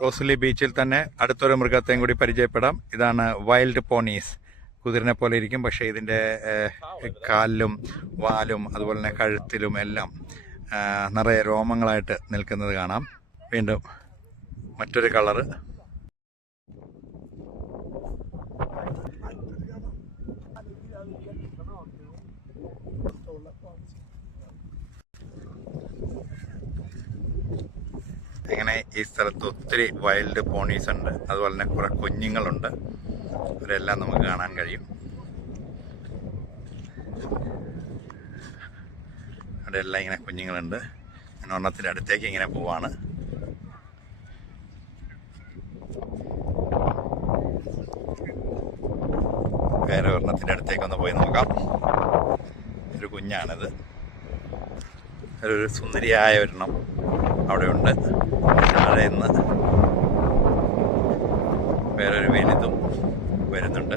റോസ്ലി ബീച്ചിൽ തന്നെ അടുത്തൊരു മൃഗത്തെയും കൂടി പരിചയപ്പെടാം. ഇതാണ് വൈൽഡ് പോണീസ്. കുതിരനെ പോലെ ഇരിക്കും, പക്ഷേ ഇതിൻ്റെ കാലിലും വാലും അതുപോലെ തന്നെ കഴുത്തിലും എല്ലാം നിറയെ രോമങ്ങളായിട്ട് നിൽക്കുന്നത് കാണാം. വീണ്ടും മറ്റൊരു കളറ്. ഇങ്ങനെ ഈ സ്ഥലത്ത് ഒത്തിരി വൈൽഡ് പോണീസ് ഉണ്ട്, അതുപോലെ തന്നെ കുറേ കുഞ്ഞുങ്ങളുണ്ട്. അവരെല്ലാം നമുക്ക് കാണാൻ കഴിയും. അവിടെ എല്ലാം ഇങ്ങനെ കുഞ്ഞുങ്ങളുണ്ട്. ഞാൻ ഒരെണ്ണത്തിൻ്റെ അടുത്തേക്ക് ഇങ്ങനെ പോവാണ്. വേറെ ഒരെണ്ണത്തിൻ്റെ അടുത്തേക്കൊന്ന് പോയി നോക്കാം. ഒരു കുഞ്ഞാണിത്. ഒരു സുന്ദരിയായ ഒരെണ്ണം അവിടെയുണ്ട്. താഴെ നിന്ന് വേറൊരു വലുതും വരുന്നുണ്ട്.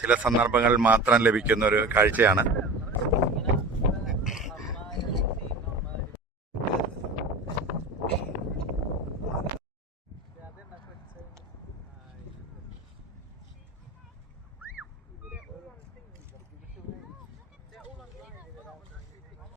ചില സന്ദർഭങ്ങളിൽ മാത്രം ലഭിക്കുന്ന ഒരു കാഴ്ചയാണ്.